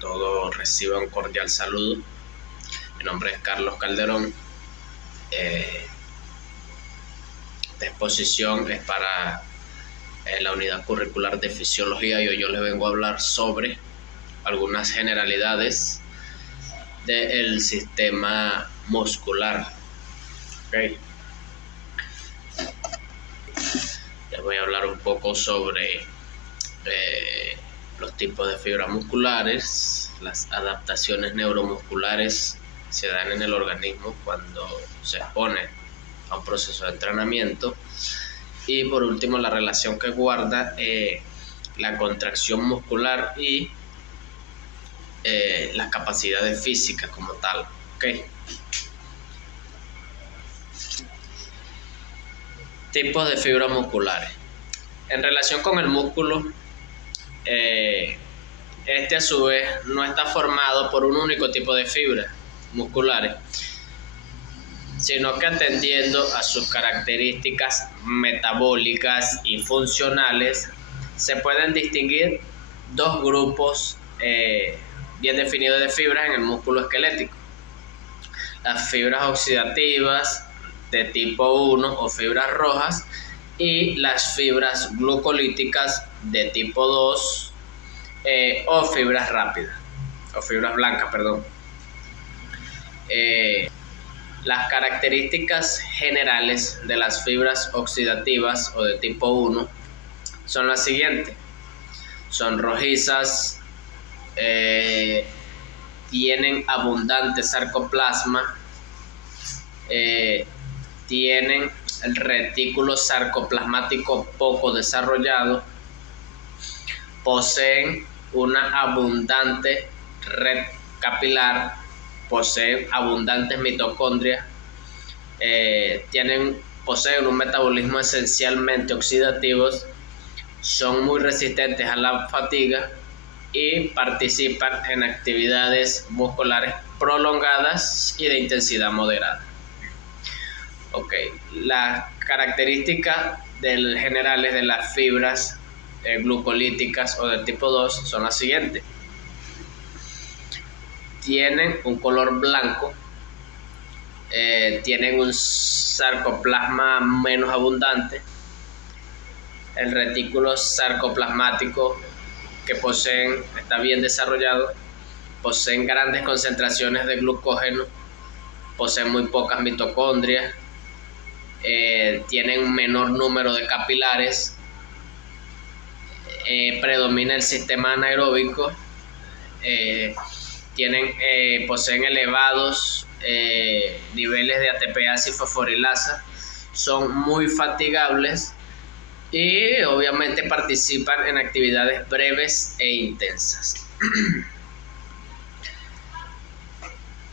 Todos reciban un cordial saludo. Mi nombre es Carlos Calderón. Esta exposición es para la unidad curricular de fisiología y hoy yo les vengo a hablar sobre algunas generalidades del sistema muscular. Les voy a hablar un poco sobre los tipos de fibras musculares, las adaptaciones neuromusculares que se dan en el organismo cuando se expone a un proceso de entrenamiento, y por último la relación que guarda la contracción muscular y las capacidades físicas como tal. Tipos de fibras musculares. En relación con el músculo, este a su vez no está formado por un único tipo de fibras musculares, sino que atendiendo a sus características metabólicas y funcionales, se pueden distinguir dos grupos bien definidos de fibras en el músculo esquelético: las fibras oxidativas de tipo 1 o fibras rojas y las fibras glucolíticas de tipo 2 o fibras rápidas o fibras blancas, perdón. Las características generales de las fibras oxidativas o de tipo 1 son las siguientes: son rojizas, tienen abundante sarcoplasma, tienen el retículo sarcoplasmático poco desarrollado, poseen una abundante red capilar, poseen abundantes mitocondrias, poseen un metabolismo esencialmente oxidativo, son muy resistentes a la fatiga y participan en actividades musculares prolongadas y de intensidad moderada. Las características generales de las fibras glucolíticas o de tipo 2 son las siguientes: tienen un color blanco, tienen un sarcoplasma menos abundante, el retículo sarcoplasmático que poseen está bien desarrollado, poseen grandes concentraciones de glucógeno, poseen muy pocas mitocondrias, tienen un menor número de capilares, predomina el sistema anaeróbico, poseen elevados niveles de ATPase y fosforilasa, son muy fatigables y obviamente participan en actividades breves e intensas.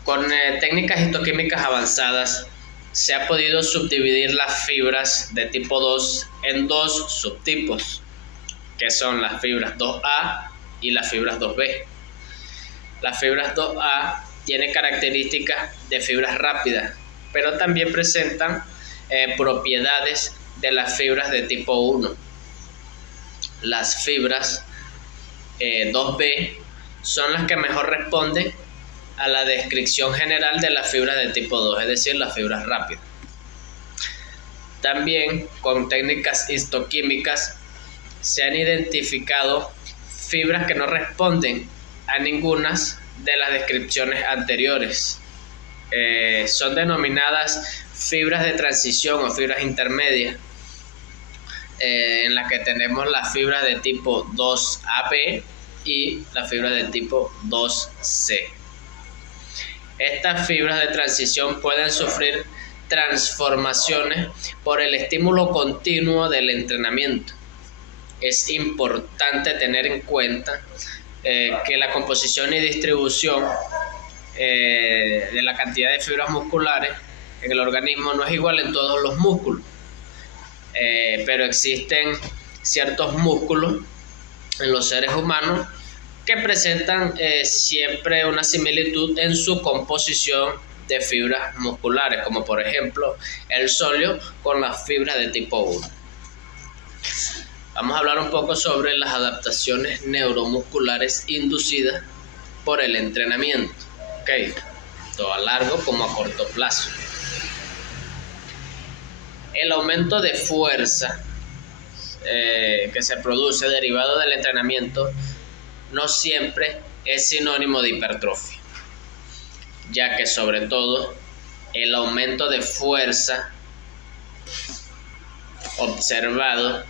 Con técnicas histoquímicas avanzadas se ha podido subdividir las fibras de tipo 2 en dos subtipos, que son las fibras 2A y las fibras 2B. Las fibras 2A tienen características de fibras rápidas, pero también presentan propiedades de las fibras de tipo 1. Las fibras 2B son las que mejor responden a la descripción general de las fibras de tipo 2, es decir, las fibras rápidas. También con técnicas histoquímicas se han identificado fibras que no responden a ninguna de las descripciones anteriores. Son denominadas fibras de transición o fibras intermedias, en las que tenemos las fibras de tipo 2AB y las fibras de tipo 2C. Estas fibras de transición pueden sufrir transformaciones por el estímulo continuo del entrenamiento. Es importante tener en cuenta que la composición y distribución de la cantidad de fibras musculares en el organismo no es igual en todos los músculos, pero existen ciertos músculos en los seres humanos que presentan siempre una similitud en su composición de fibras musculares, como por ejemplo el sóleo con las fibras de tipo 1. Vamos a hablar un poco sobre las adaptaciones neuromusculares inducidas por el entrenamiento, tanto a largo como a corto plazo. El aumento de fuerza que se produce derivado del entrenamiento no siempre es sinónimo de hipertrofia, ya que sobre todo el aumento de fuerza observado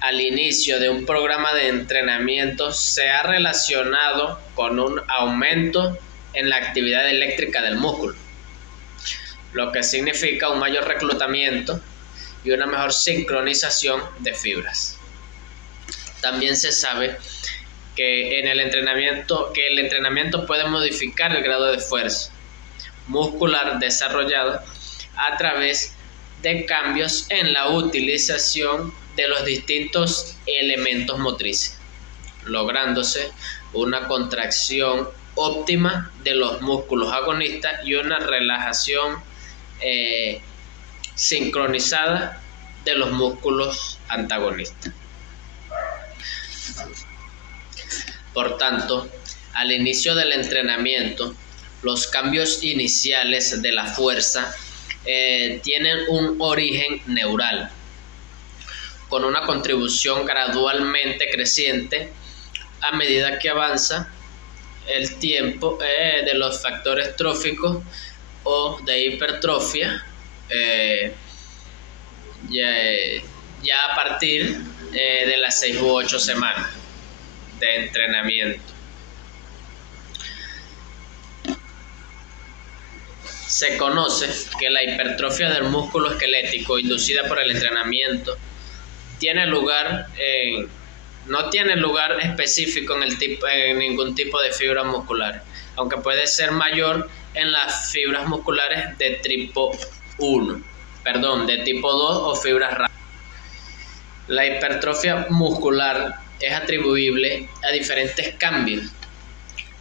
al inicio de un programa de entrenamiento se ha relacionado con un aumento en la actividad eléctrica del músculo, lo que significa un mayor reclutamiento y una mejor sincronización de fibras. También se sabe que el entrenamiento puede modificar el grado de fuerza muscular desarrollado a través de cambios en la utilización de los distintos elementos motrices, lográndose una contracción óptima de los músculos agonistas y una relajación sincronizada de los músculos antagonistas. Por tanto, al inicio del entrenamiento, los cambios iniciales de la fuerza tienen un origen neural, con una contribución gradualmente creciente a medida que avanza el tiempo de los factores tróficos o de hipertrofia, ya a partir de las 6 u 8 semanas de entrenamiento. Se conoce que la hipertrofia del músculo esquelético inducida por el entrenamiento no tiene lugar específico en ningún tipo de fibra muscular, aunque puede ser mayor en las fibras musculares de tipo 2 o fibras rápidas. La hipertrofia muscular es atribuible a diferentes cambios,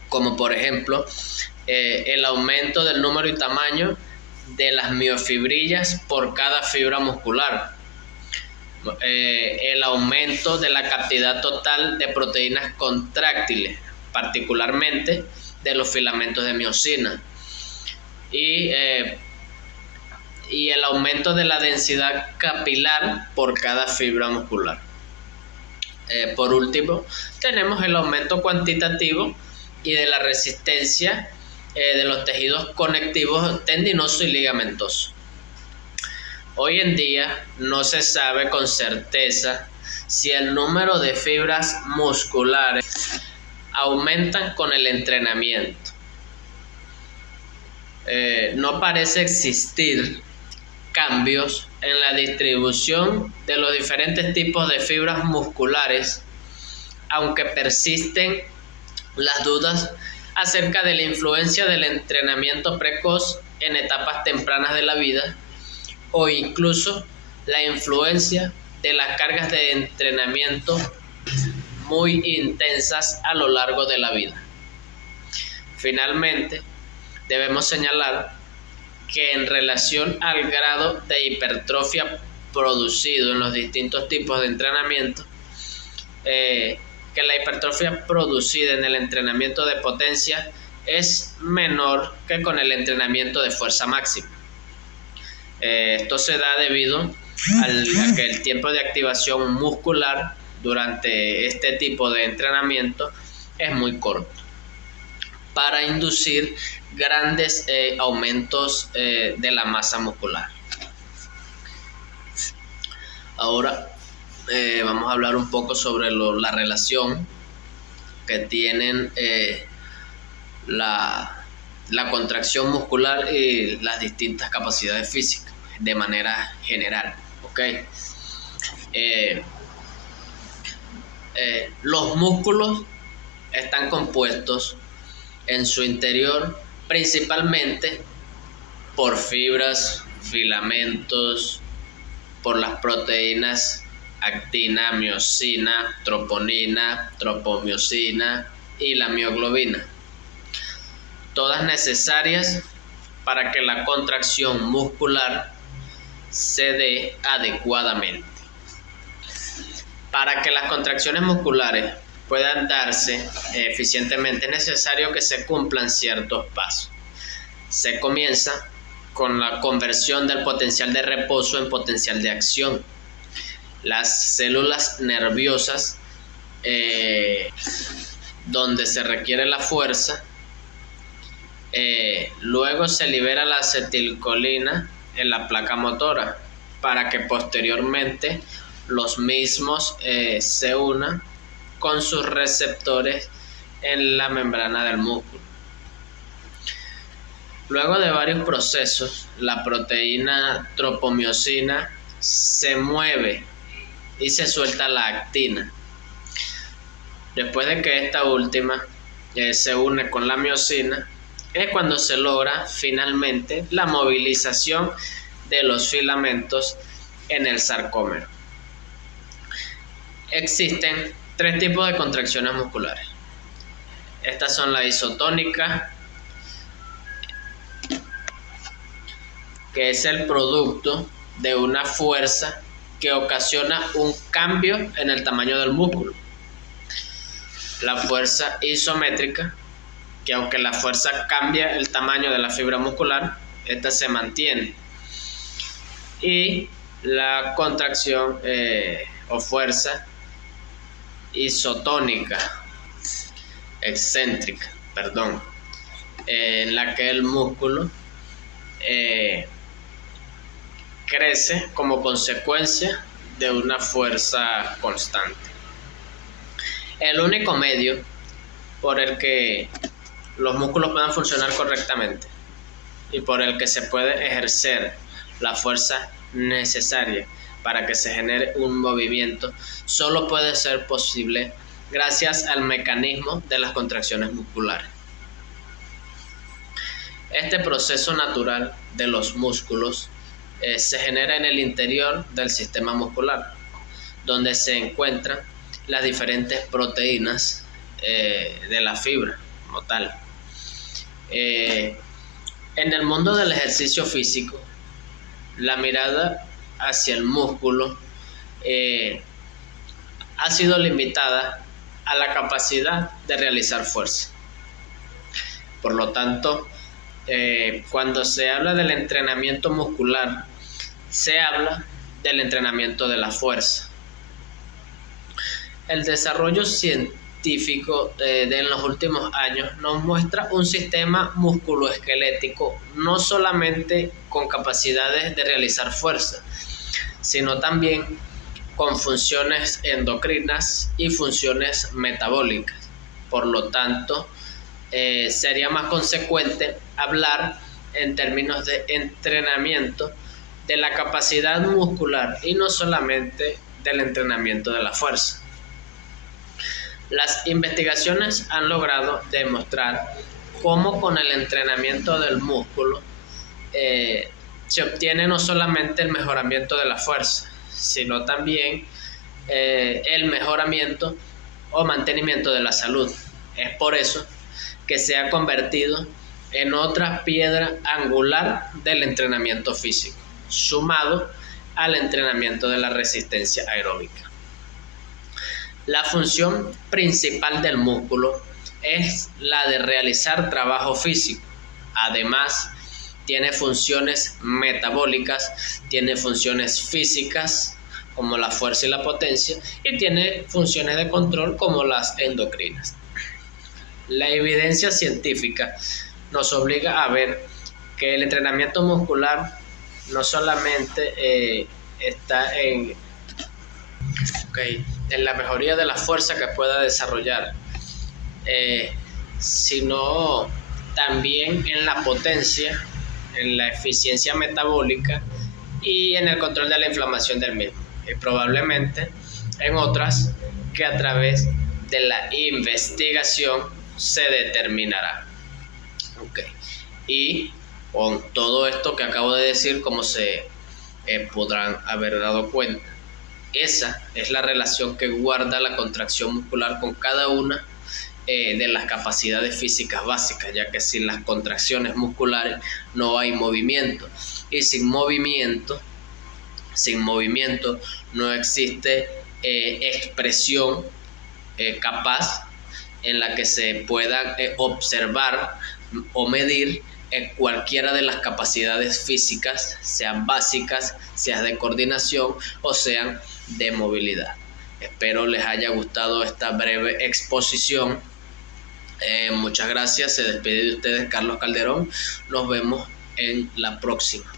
como por ejemplo el aumento del número y tamaño de las miofibrillas por cada fibra muscular, el aumento de la cantidad total de proteínas contráctiles, particularmente de los filamentos de miosina, y el aumento de la densidad capilar por cada fibra muscular. Por último, tenemos el aumento cuantitativo y de la resistencia de los tejidos conectivos tendinoso y ligamentoso. Hoy en día no se sabe con certeza si el número de fibras musculares aumentan con el entrenamiento. No parece existir cambios en la distribución de los diferentes tipos de fibras musculares, aunque persisten las dudas acerca de la influencia del entrenamiento precoz en etapas tempranas de la vida o incluso la influencia de las cargas de entrenamiento muy intensas a lo largo de la vida. Finalmente, debemos señalar que en relación al grado de hipertrofia producido en los distintos tipos de entrenamiento, que la hipertrofia producida en el entrenamiento de potencia es menor que con el entrenamiento de fuerza máxima. Esto se da debido a que el tiempo de activación muscular durante este tipo de entrenamiento es muy corto para inducir grandes aumentos de la masa muscular. Ahora vamos a hablar un poco sobre la relación que tienen la contracción muscular y las distintas capacidades físicas de manera general. Los músculos están compuestos en su interior principalmente por fibras, filamentos, por las proteínas actina, miosina, troponina, tropomiosina y la mioglobina, todas necesarias para que la contracción muscular se dé adecuadamente. Para que las contracciones musculares puedan darse eficientemente es necesario que se cumplan ciertos pasos. Se comienza con la conversión del potencial de reposo en potencial de acción. Las células nerviosas donde se requiere la fuerza, luego se libera la acetilcolina en la placa motora para que posteriormente los mismos se unan con sus receptores en la membrana del músculo. Luego de varios procesos, la proteína tropomiosina se mueve y se suelta la actina. Después de que esta última se une con la miosina, es cuando se logra finalmente la movilización de los filamentos en el sarcómero. Existen 3 tipos de contracciones musculares. Estas son la isotónica, que es el producto de una fuerza que ocasiona un cambio en el tamaño del músculo. La fuerza isométrica, que aunque la fuerza cambia el tamaño de la fibra muscular, esta se mantiene. Y la contracción o fuerza isotónica, excéntrica, en la que el músculo crece como consecuencia de una fuerza constante. El único medio por el que los músculos puedan funcionar correctamente y por el que se puede ejercer la fuerza necesaria para que se genere un movimiento solo puede ser posible gracias al mecanismo de las contracciones musculares. Este proceso natural de los músculos se genera en el interior del sistema muscular, donde se encuentran las diferentes proteínas de la fibra como tal. En el mundo del ejercicio físico, la mirada hacia el músculo ha sido limitada a la capacidad de realizar fuerza. Por lo tanto, cuando se habla del entrenamiento muscular, se habla del entrenamiento de la fuerza. El desarrollo científico de los últimos años nos muestra un sistema musculoesquelético no solamente con capacidades de realizar fuerza, sino también con funciones endocrinas y funciones metabólicas. Por lo tanto, sería más consecuente hablar en términos de entrenamiento de la capacidad muscular y no solamente del entrenamiento de la fuerza. Las investigaciones han logrado demostrar cómo con el entrenamiento del músculo se obtiene no solamente el mejoramiento de la fuerza, sino también el mejoramiento o mantenimiento de la salud. Es por eso que se ha convertido en otra piedra angular del entrenamiento físico, sumado al entrenamiento de la resistencia aeróbica. La función principal del músculo es la de realizar trabajo físico. Además, tiene funciones metabólicas, tiene funciones físicas como la fuerza y la potencia, y tiene funciones de control como las endocrinas. La evidencia científica nos obliga a ver que el entrenamiento muscular no solamente está en la mejoría de la fuerza que pueda desarrollar, sino también en la potencia, en la eficiencia metabólica y en el control de la inflamación del mismo, y probablemente en otras que a través de la investigación se determinará. Y con todo esto que acabo de decir, como se podrán haber dado cuenta, esa es la relación que guarda la contracción muscular con cada una de las capacidades físicas básicas, ya que sin las contracciones musculares no hay movimiento, y sin movimiento no existe expresión capaz en la que se pueda observar o medir cualquiera de las capacidades físicas, sean básicas, sean de coordinación o sean de movilidad. Espero les haya gustado esta breve exposición. Muchas gracias. Se despide de ustedes Carlos Calderón. Nos vemos en la próxima.